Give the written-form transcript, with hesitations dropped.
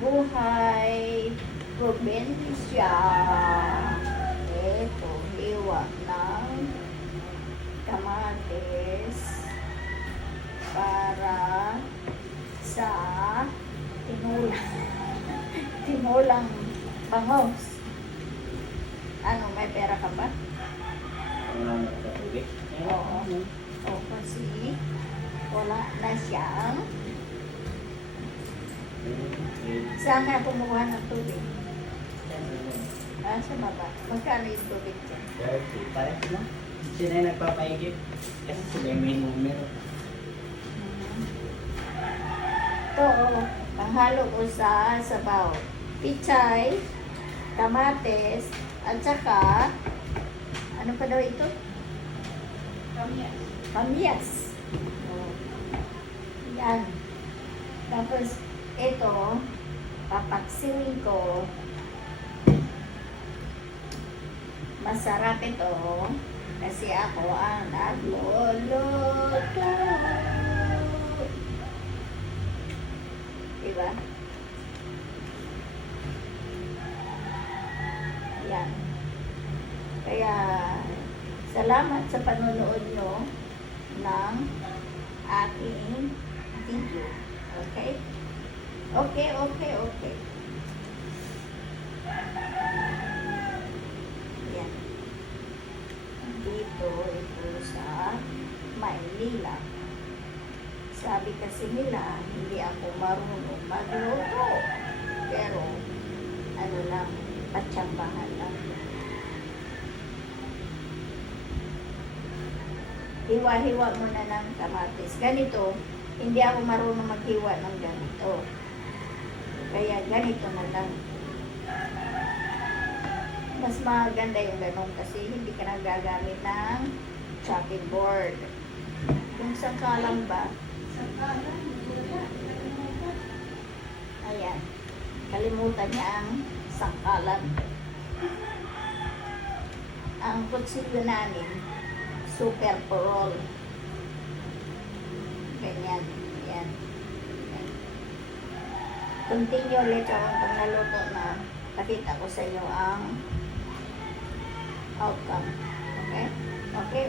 buhay probinsya. Ito, hiwa ng kamatis para sa tinulang tinulang bangos. Ano, may pera ka ba? Pangalan sa tubig. Oo. O, kasi wala na siyang saan nga kumuha ng tubig? Sa baba. Magkano yung tubig dyan? 30. Pares na. Sila yung nagpapaigip. Kasi sila yung may numero. Ito, panghalo ko sa sabaw. Pichay, kamates, at saka, ano pa daw ito? Kamyas. Oh. Yan. Tapos, ito, papaksiwin ko. Masarap ito kasi ako ang nagluluto. Diba? Yan. Kaya, salamat sa panonood nyo ng aking video. Okay? Okay. Yan. Dito, ito sa Maynila. Sabi kasi nila, hindi ako marunong magluto. Pero, ano lang, patsambahan lang. Hiwa-hiwa muna ng kamatis. Ganito, hindi ako marunong maghiwa ng ganito. Kaya ganito na lang. Mas maganda yung ganun kasi hindi ka nagagamit ng chopping board. Yung sangkalang ba? Ayan. Kalimutan niya ang sangkalan. Ang kutsilyo namin, super parol. Ganyan. Yan. Continue later on kung naluto na. Pakita ko sa inyo ang outcome. Okay?